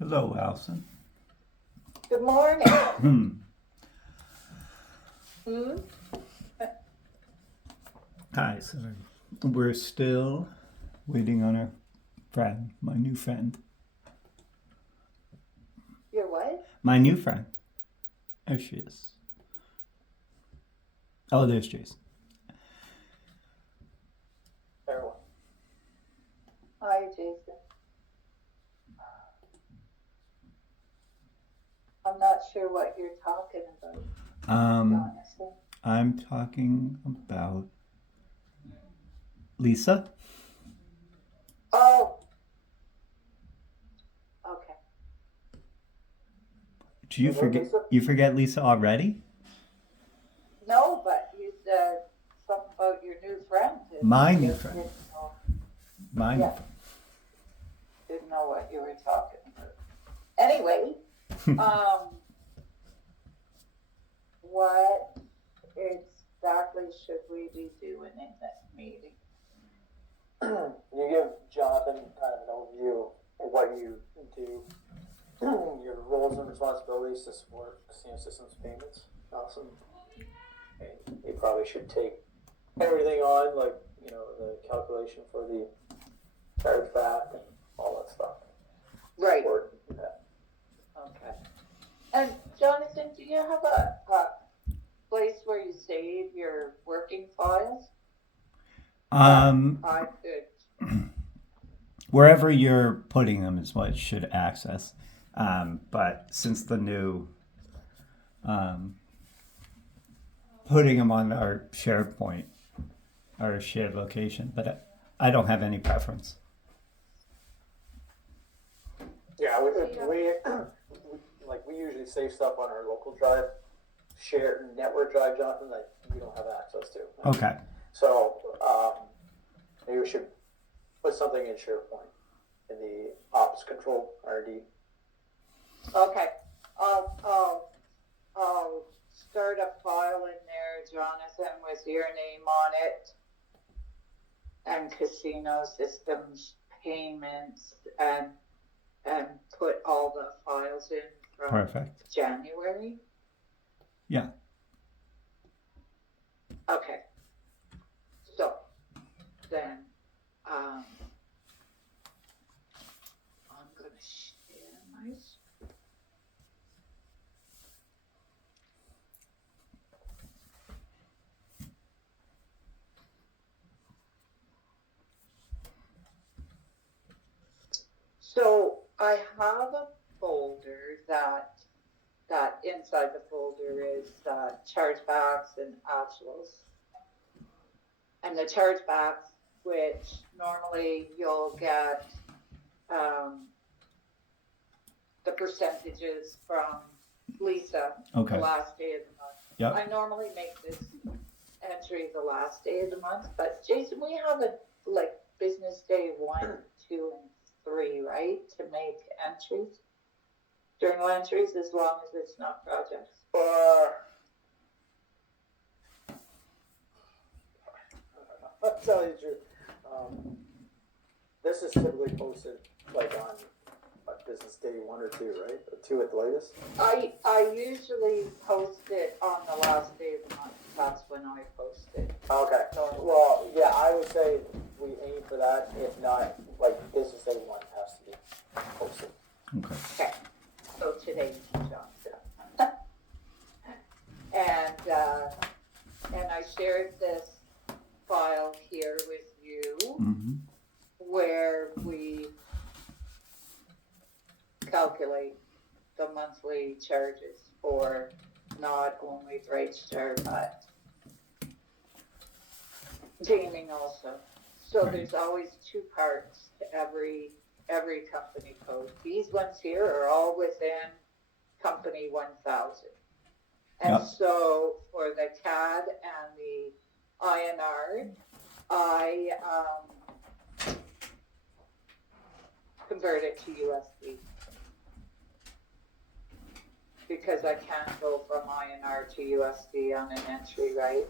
Hello, Allison. Good morning. Hi, so we're still waiting on our friend, my new friend. Your what? My new friend. There she is. Oh, there's Jason. Everyone. Hi, Jason. I'm not sure what you're talking about, honestly. I'm talking about Lisa. Oh. Okay. Do you forget? Lisa? You forget Lisa already? No, but you said something about your new friend. My I new just friend. Didn't know, Mine. Yeah. didn't know what you were talking about. Anyway, what exactly should we be doing in this meeting? You give Jonathan kind of an overview of what you do, your roles and responsibilities to support casino systems payments. Awesome. And you probably should take everything on, like, the calculation for the chargeback and all that stuff. Right. Support that. Okay. And Jonathan, do you have a place where you save your working files? I could. Wherever you're putting them is what it should access. But since the new putting them on our SharePoint, our shared location, but I don't have any preference. Yeah, we usually save stuff on our local drive, shared network drive, Jonathan, that we don't have access to. Okay. So maybe we should put something in SharePoint in the ops control RD. Okay. I'll start a file in there, Jonathan, with your name on it, and casino systems payments, and put all the files in from Perfect. January. Yeah. Okay. So then I'm gonna share my So I have a folder that inside the folder is chargebacks and actuals. And the chargebacks, which normally you'll get the percentages from Lisa Okay. the last day of the month. Yep. I normally make this entry the last day of the month, but Jason, we have a business day 1, 2, and 3, right, to make entries, journal entries, as long as it's not projects. I'll tell you the truth. This is typically posted on business day 1 or 2, right? Or 2 at the latest. I usually post it on the last day of the month. That's when I post it. Okay. Well, yeah, I would say we aim for that. If not, business day 1 has to be posted. Okay. Okay. So today's Johnson. And I shared this file here with you, Mm-hmm. where we calculate the monthly charges for not only Bright Star, but gaming also. So Right. there's always two parts to every company code. These ones here are all within company 1000. And Yep. so for the CAD and the INR, I convert it to USD. Because I can't go from INR to USD on an entry, right?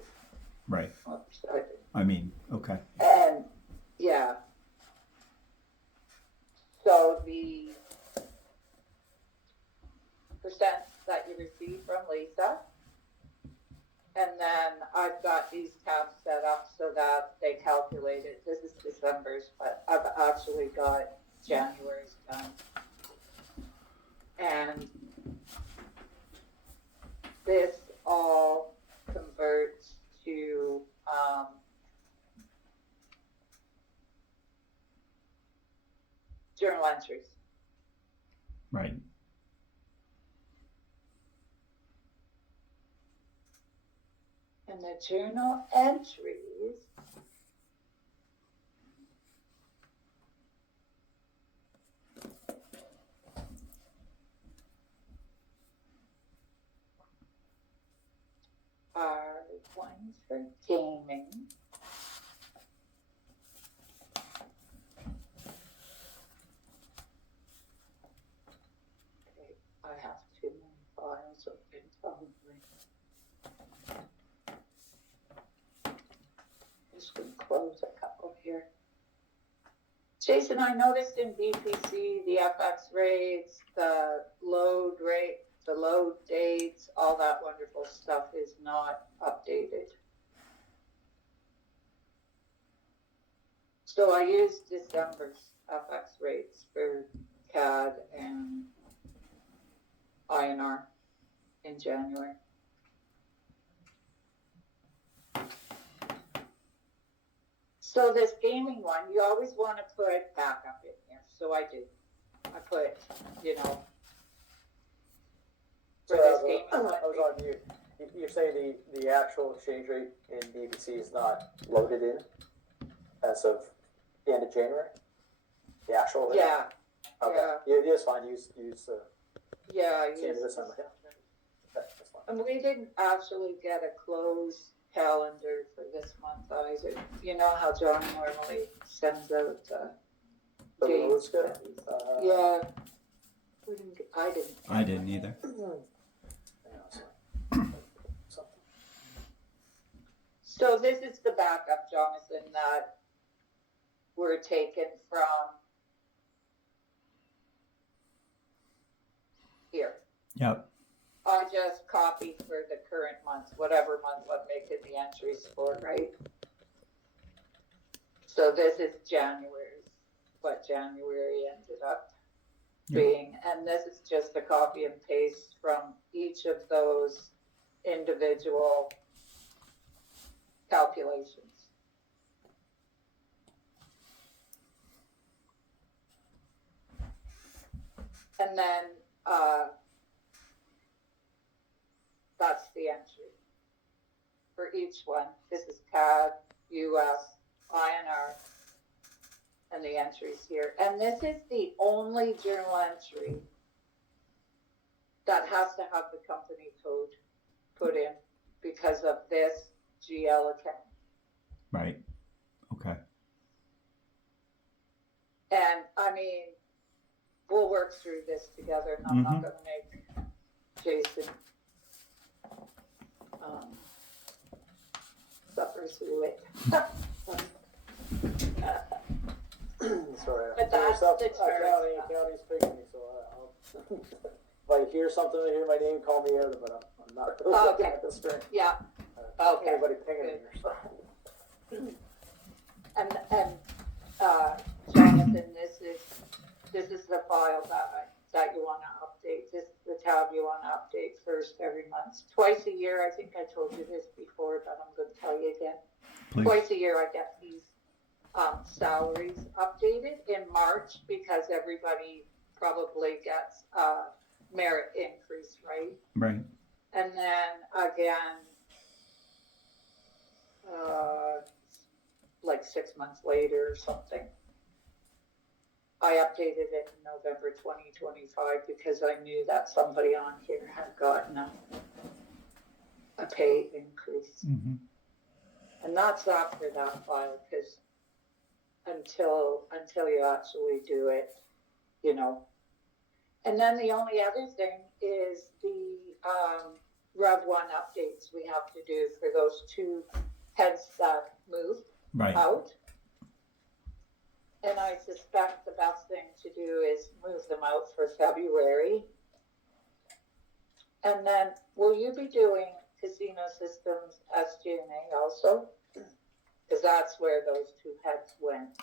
Right. Oops, I mean, okay. and yeah. So the percent that you receive from Lisa, and then I've got these tabs set up so that they calculate it. This is December's, but I've actually got January's done. And this all converts to journal entries. Right. And the journal entries are ones for gaming. Okay, I have too many files open probably. Just gonna close a couple here. Jason, I noticed in BPC, the FX rates, the load rate, the load dates, all that wonderful stuff is not updated. So I used December's FX rates for CAD and INR in January. So this gaming one, you always want to put backup in here. So I do. I put, So for this gaming I one. was on mute. You're saying the actual exchange rate in BBC is not loaded in as of the end of January? The actual rate? Yeah. Okay. Yeah. It is fine. Use Yeah. the end of December. Yeah. Okay, that's fine. And we didn't actually get a closed calendar for this month either. You know how John normally sends out The dates. load's good? Yeah. We didn't. I didn't either. Something. So this is the backup, Jonathan, that were taken from here. Yep. I just copied for the current month, whatever month I'm making the entries for, right? So this is January's, what January ended up being, and this is just a copy and paste from each of those individual calculations. And then that's the entry for each one. This is CAD, US, INR, and the entries here. And this is the only journal entry that has to have the company code put in because of this GL account. Right. Okay. And I mean, we'll work through this together, and I'm not going to make Jason suffer through it. Sorry. But that's the Accounting's picking me, so I'll if I hear something, I hear my name, call me out, but I'm not really looking at the screen. Yeah. Okay. Everybody pinging me here, so. And Jonathan, this is the file that you want to update. This is the tab you want to update first every month. Twice a year. I think I told you this before, but I'm going to tell you again. Please. Twice a year I get these salaries updated in March because everybody probably gets a merit increase, right? Right. And then again, like 6 months later or something, I updated it in November 2025 because I knew that somebody on here had gotten a pay increase. Mm-hmm. And that's after that file, because until you actually do it, you know. And then the only other thing is the Rev 1 updates we have to do for those two heads that moved Right. out. And I suspect the best thing to do is move them out for February. And then, will you be doing Casino Systems SG&A also? Because that's where those two heads went.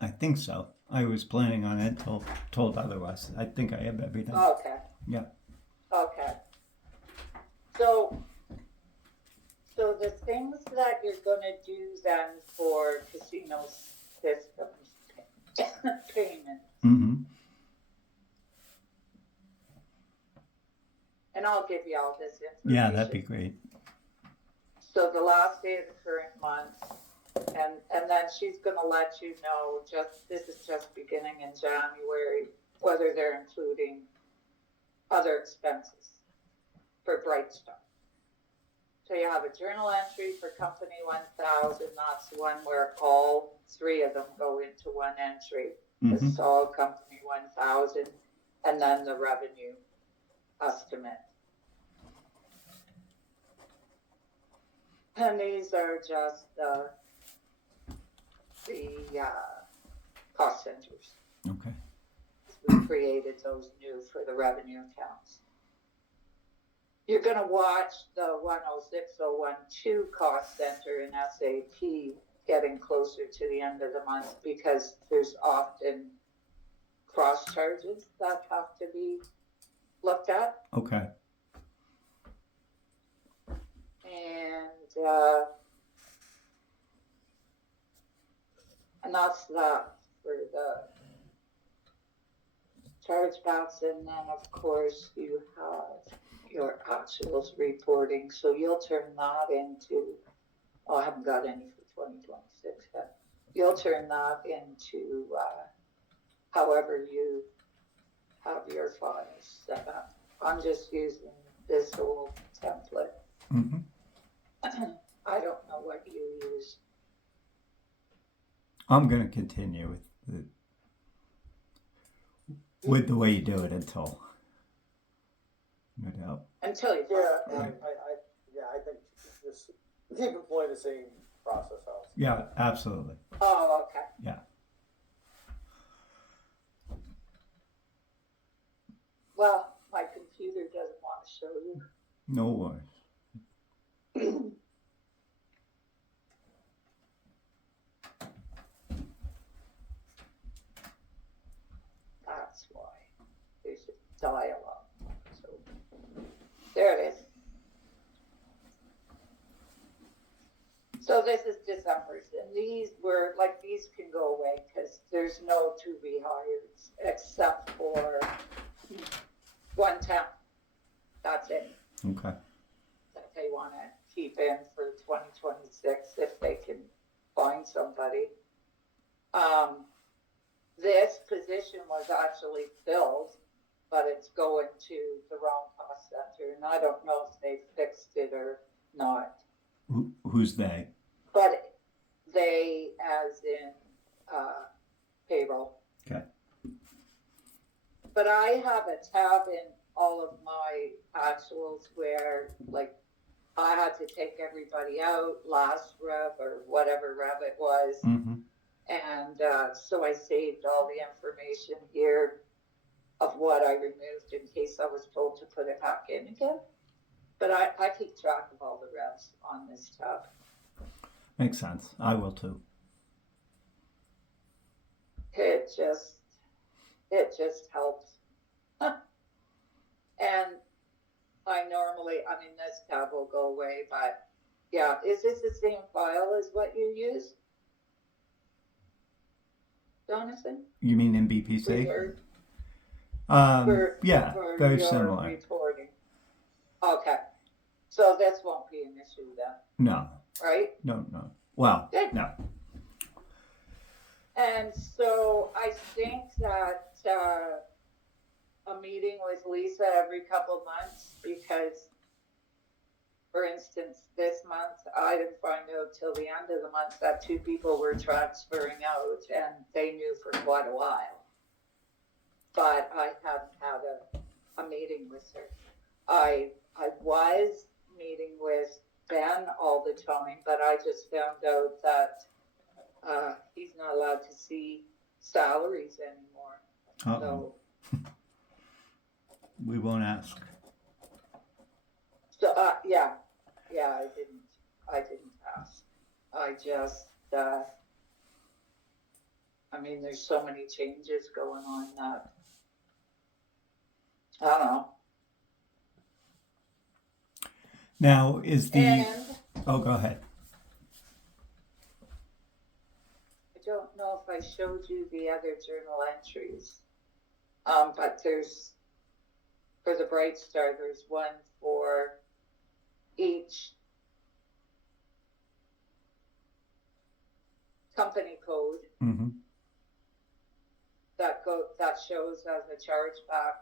I think so. I was planning on it till told otherwise. I think I have everything. Okay. Yeah. Okay. So the things that you're gonna do then for Casino Systems payment, Mm-hmm. and I'll give you all this information. Yeah, that'd be great. So the last day of the current month, and then she's gonna let you know, this is just beginning in January, whether they're including other expenses for Brightstar. So you have a journal entry for company 1000, that's one where all three of them go into one entry. Mm-hmm. It's all company 1000, and then the revenue estimate. And these are just the cost centers. Okay. We created those new for the revenue accounts. You're going to watch the 106012 cost center in SAP getting closer to the end of the month because there's often cross charges that have to be looked at. Okay. And that's that for the chargebacks. And then, of course, you have your actuals reporting. So you'll turn that into, I haven't got any for 2026 yet. You'll turn that into however you have your files set up. I'm just using this old template. Mm-hmm. I don't know what you use. I'm gonna continue with the way you do it until, no doubt. Until you Yeah, Right. I think just keep employing the same process house. Yeah, absolutely. Oh, okay. Yeah. Well, my computer doesn't want to show you. No worries. That's why. There's a dialogue. So there it is. So this is December's, and these can go away because there's no to be hires except for one town. That's it. Okay. That they want to keep in for 2026 if they can find somebody. This position was actually filled, but it's going to the wrong cost center, and I don't know if they fixed it or not. Who's they? But they, as in payroll. Okay. But I have a tab in all of my actuals where, like, I had to take everybody out last rev or whatever rev it was. Mm-hmm. And so I saved all the information here of what I removed in case I was told to put it back in again. But I keep track of all the revs on this tab. Makes sense. I will too. It just helps. And this tab will go away, but yeah, is this the same file as what you use? Jonathan? You mean in BPC? Word? Yeah, for very your similar. reporting. Okay, so this won't be an issue then, No, right? no. Well, Good. no. And so I think that a meeting with Lisa every couple months, because, for instance, this month I didn't find out till the end of the month that 2 people were transferring out, and they knew for quite a while. But I hadn't had a meeting with her. I was meeting with Ben all the time, but I just found out that he's not allowed to see salaries anymore. Uh-oh. So, We won't ask. so yeah, I didn't ask. I just, I mean, there's so many changes going on that, I don't know. Now, is the... And Oh, go ahead. I don't know if I showed you the other journal entries, but there's, for the Bright Star, there's one for each company code Mm-hmm. that shows as a chargeback,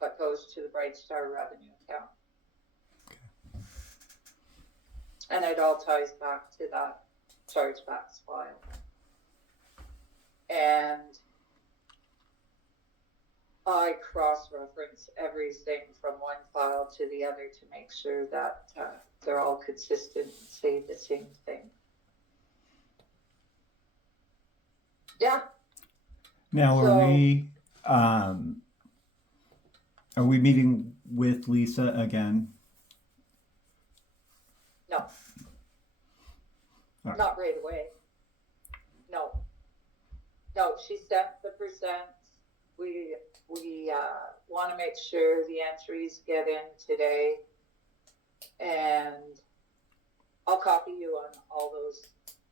but goes to the Bright Star revenue account. Okay. And it all ties back to that chargebacks file. And I cross-reference everything from one file to the other to make sure that they're all consistent and say the same thing. Yeah. Now, So- are we meeting with Lisa again? No. Right. Not right away. No. No, she sent the percents. We want to make sure the entries get in today. And I'll copy you on all those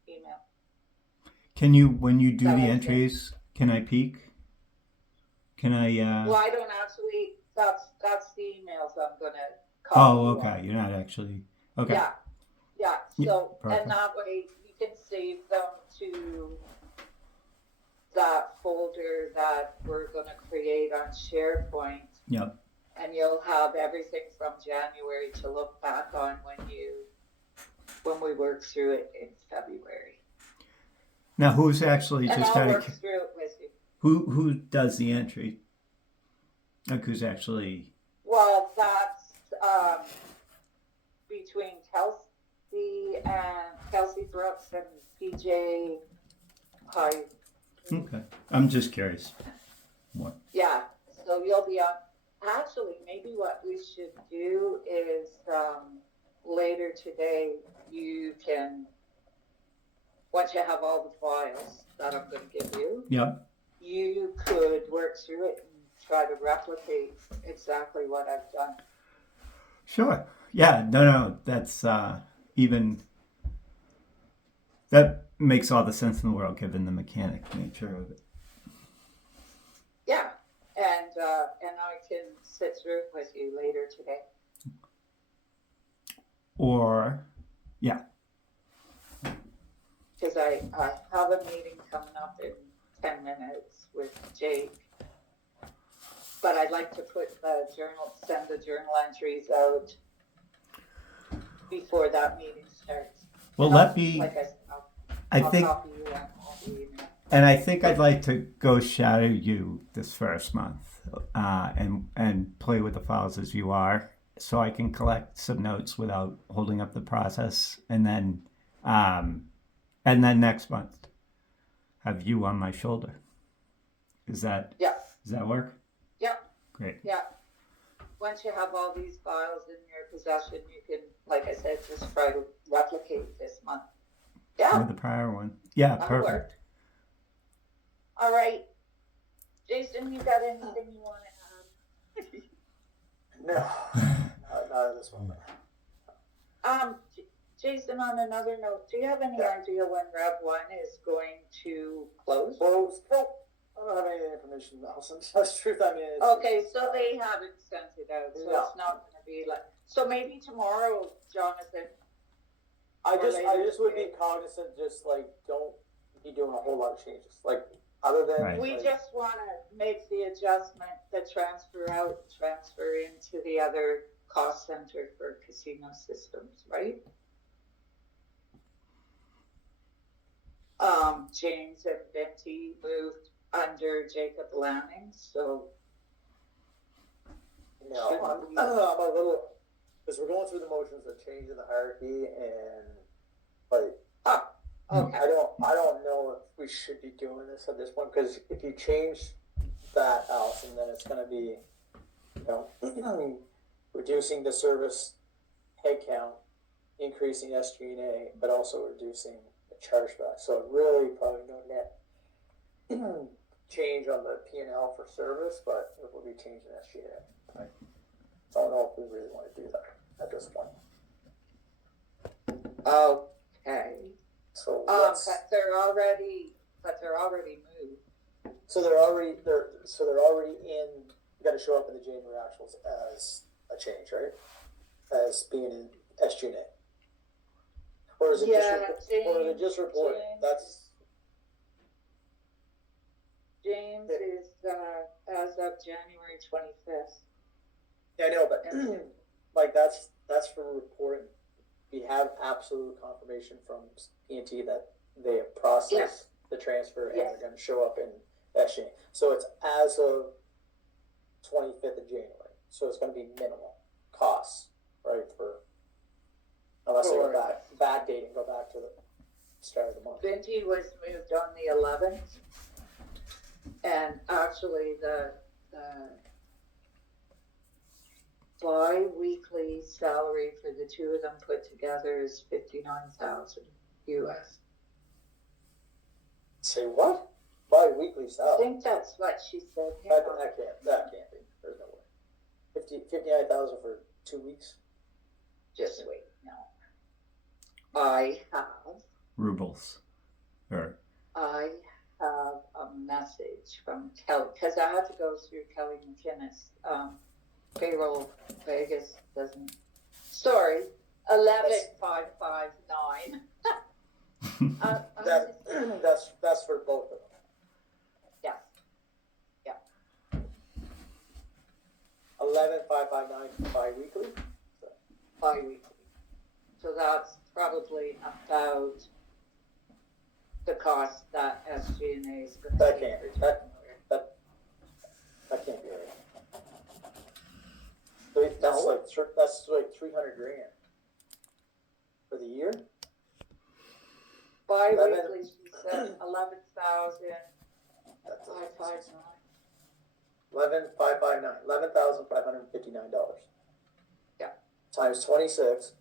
emails. Can you, when you do That the was it. entries, can I peek? Can I, Well, I don't actually, that's the emails I'm going to copy Oh, you okay. on. You're not actually... Okay. Yeah. Yeah. Yeah, So, perfect. and that way you can save them to that folder that we're going to create on SharePoint. Yep. And you'll have everything from January to look back on when we work through it in February. Now, who's actually And just I'll out work of... through it with you. Who does the entry? Like, who's actually... Well, that's between Kelsey Brooks and PJ Hyde. Okay. I'm just curious. What? Yeah, so you'll be on. Actually, maybe what we should do is later today, you can, once you have all the files that I'm going to give you, Yep. you could work through it and try to replicate exactly what I've done. Sure. Yeah. No. That's even... That makes all the sense in the world, given the mechanic nature of it. Yeah, and I can sit through it with you later today. Or... Yeah. Because I have a meeting coming up in 10 minutes with Jake. But I'd like to send the journal entries out before that meeting starts. Well, And let me... Like I said, I I'll think... copy you on all the emails. And I think I'd like to go shadow you this first month and play with the files as you are, so I can collect some notes without holding up the process, and then next month have you on my shoulder. Does that work? Yeah. Great. Yeah. Once you have all these files in your possession, you can, like I said, just try to replicate this month. Yeah. Or the prior one. Yeah, That'll perfect. work. All right. Jason, you got anything you want to add? No, not at this moment. Jason, on another note, do you have any idea when Rev 1 is going to close? Close. Nope. don't have any information, Allison. That's the truth. I mean, it's, Okay, so they haven't sent it out, so No. it's not gonna be like, so maybe tomorrow, Jonathan, I or just later would be today. cognizant, just like don't be doing a whole lot of changes. Like other than Right. we like, just wanna make the adjustment, the transfer out, transfer into the other cost center for casino systems, right? James and Benty moved under Jacob Lanning, so no, Shouldn't I'm, we- I'm a little because we're going through the motions of changing the hierarchy and like okay. I don't know if we should be doing this at this point because if you change that, Allison, then it's going to be, you know, reducing the service headcount, increasing SG&A, but also reducing the chargeback. So really probably no net change on the P&L for service, but it will be changing SG&A. I don't know if we really want to do that at this point. Okay. So but let's. they're already moved. So they're already in. You got to show up in the January actuals as a change, right? As being in SG&A, or is it or is it just reporting? That's James is as of January 25th. yeah, I know, but like that's for reporting. We have absolute confirmation from P&T that they have processed Yes. the transfer and Yes. are going to show up in SG&A. So it's as of 25th of January. So it's going to be minimal costs, right? For unless they go backdate and go back to the start of the month. Benty was moved on the 11th, and actually the bi-weekly salary for the two of them put together is $59,000 US. Say what? Bi-weekly I salary? think that's what she said. That can't be. There's no way. 59,000 for 2 weeks. Just wait, no. I have Or a message from Kelly, because I had to go through Kelly McInnes. Payroll Vegas doesn't, sorry, 11,559. That's for both of them. Yes, 11,559 bi-weekly. bi-weekly. So that's probably about the cost that SG&A is going to That can't be. That can't be right. That's like 300 grand for the year. Bi-weekly, she said 11,559. 11,559. $11,559. Yeah. Times 26.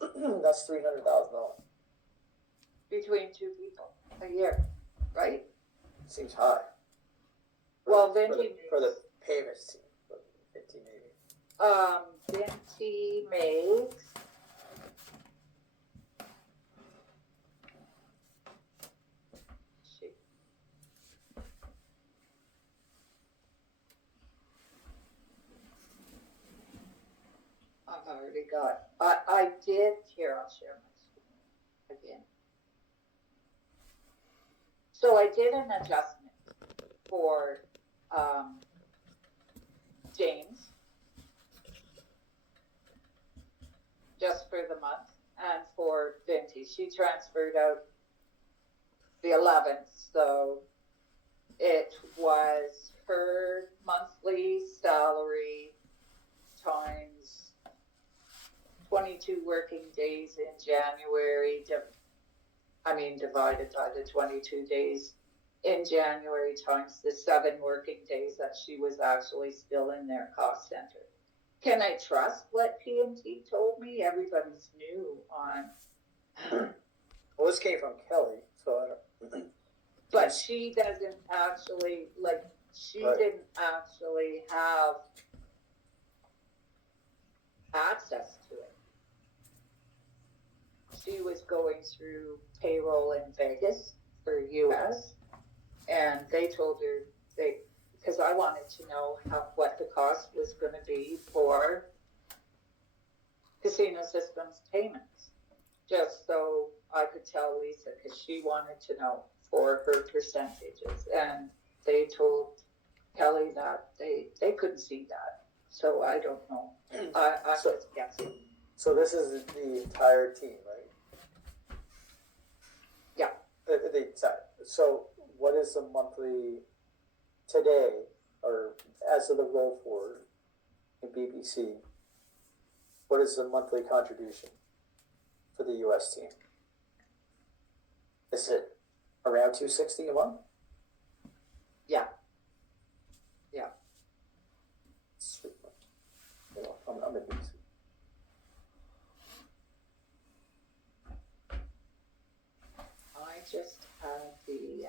That's $300,000. Between two people a year, right? Seems high. Well, for Venti the payments team, 50 maybe. Venti makes I've already got, I did, here, I'll share my screen again. So I did an adjustment for, James, just for the month, and for Venti, she transferred out the 11th, so it was her monthly salary times 22 working days in January, divided by the 22 days in January times the 7 working days that she was actually still in their cost center. Can I trust what P&T told me? Everybody's new on. Well, this came from Kelly, so I don't. But she doesn't actually, she Right. didn't actually have access to it. She was going through payroll in Vegas for US, and they told her cause I wanted to know what the cost was gonna be for Casino Systems payments. Just so I could tell Lisa, cause she wanted to know for her percentages, and they told Kelly that they couldn't see that, so I don't know. I'm So- just guessing. So this is the entire team, right? Yeah. Sorry. So what is the monthly today, or as of the roll forward in BBC? What is the monthly contribution for the US team? Is it around 260 a month? Yeah, Sweet. You know, I'm in BBC. I just had the,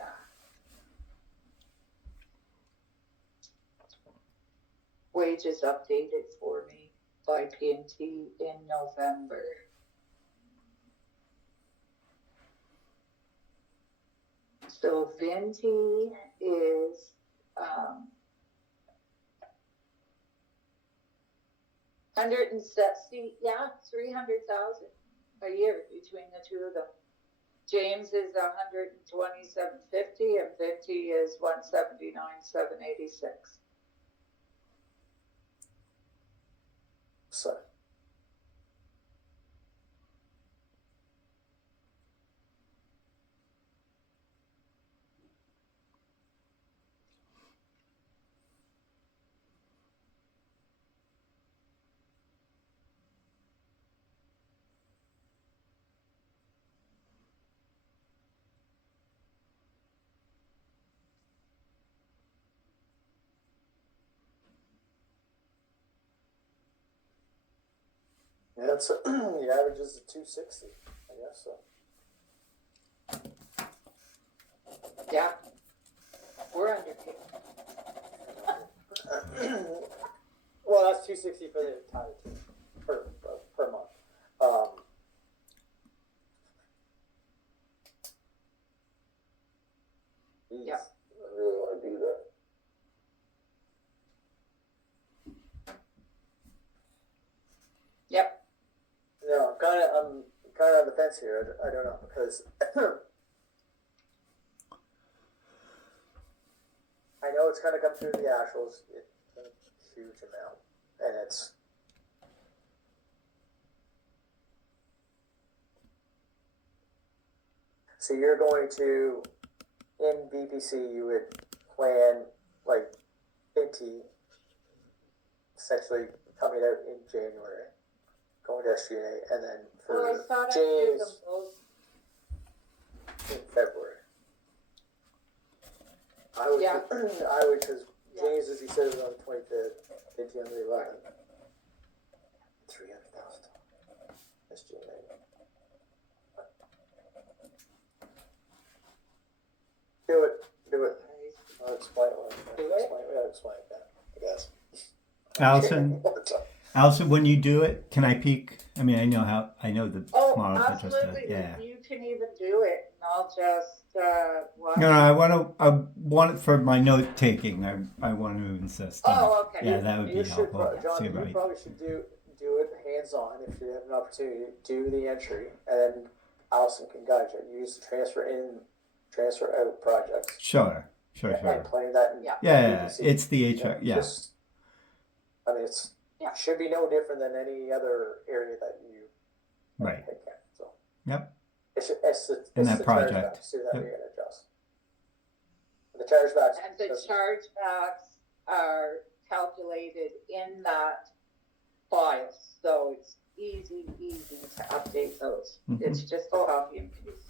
wages updated for me by P&T in November. So Venti is, 300,000 a year between the two of them. James is 127.50 and Venti is 179,786. So yeah, that's the average is 260, I guess. So Yeah, we're underpaid. well, that's 260 for the entire team per month. Yeah. I really want to do that. Yep. No, I'm kind of on the fence here. I don't know because I know it's going to come through the actuals. It's a huge amount, and it's so you're going to in BBC you would plan like 50 essentially coming out in January, going to SGA, and then Well, I for thought I'd do them James both. in February. I would, Yeah. I would, because Yeah. James, as he said, was on the 25th, Vinci on the 11th. $300,000. SGA. Do it. I'll explain it. Do it? I'll explain that, I guess. Allison, when you do it, can I peek? I mean, I know the Oh, model, but just absolutely. yeah. You can even do it, and I'll just watch. No, I want it for my note taking. I want to insist. On Oh, okay. Yeah, that would be You should, helpful. John, See, you right. probably should do it hands-on if you have an opportunity. Do the entry, and then Allison can guide you. Use the transfer in, transfer out projects. Sure. And playing that in Yeah, BBC. it's the HR. Yeah. I mean, should be no different than any other area that you Right. pick at. So. Yep. It's In that the project. chargebacks too that Yep. you're gonna adjust. The chargebacks. And the chargebacks are calculated in that file, so it's easy to update those. Mhm. It's just a copy and paste.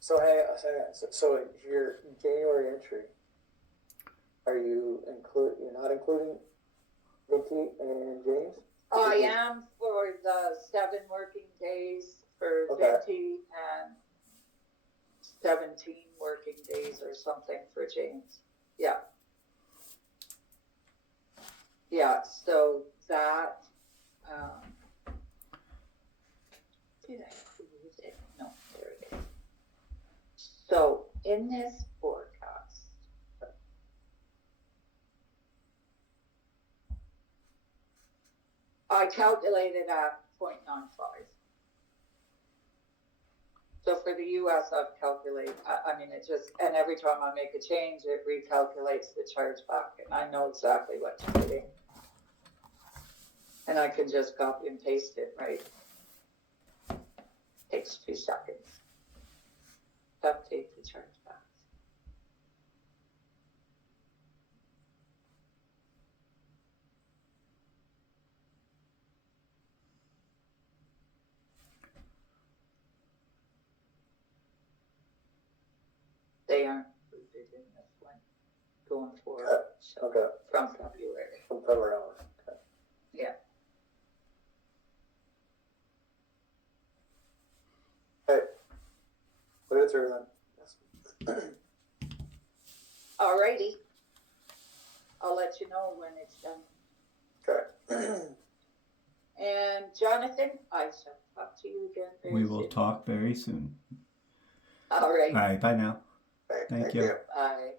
So so your January entry, you're not including Vinci and James? I am for the 7 working days for Okay. Venti and 17 working days or something for James. Yeah. Yeah, so that, did I lose it? No, there it is. So in this forecast, I calculated at 0.95. So for the US, I've calculated, I mean, it just, and every time I make a change, it recalculates the chargeback, and I know exactly what to put in. And I can just copy and paste it, right? Takes 2 seconds. Update the chargeback. They aren't included in this one going forward. So Okay. from February. From February on. Okay. Yeah. Okay. Put it through then. Alrighty. I'll let you know when it's done. Okay. And Jonathan, I shall talk to you again very We will soon. talk very soon. All right. All right, bye now. Okay, Thank you. Bye.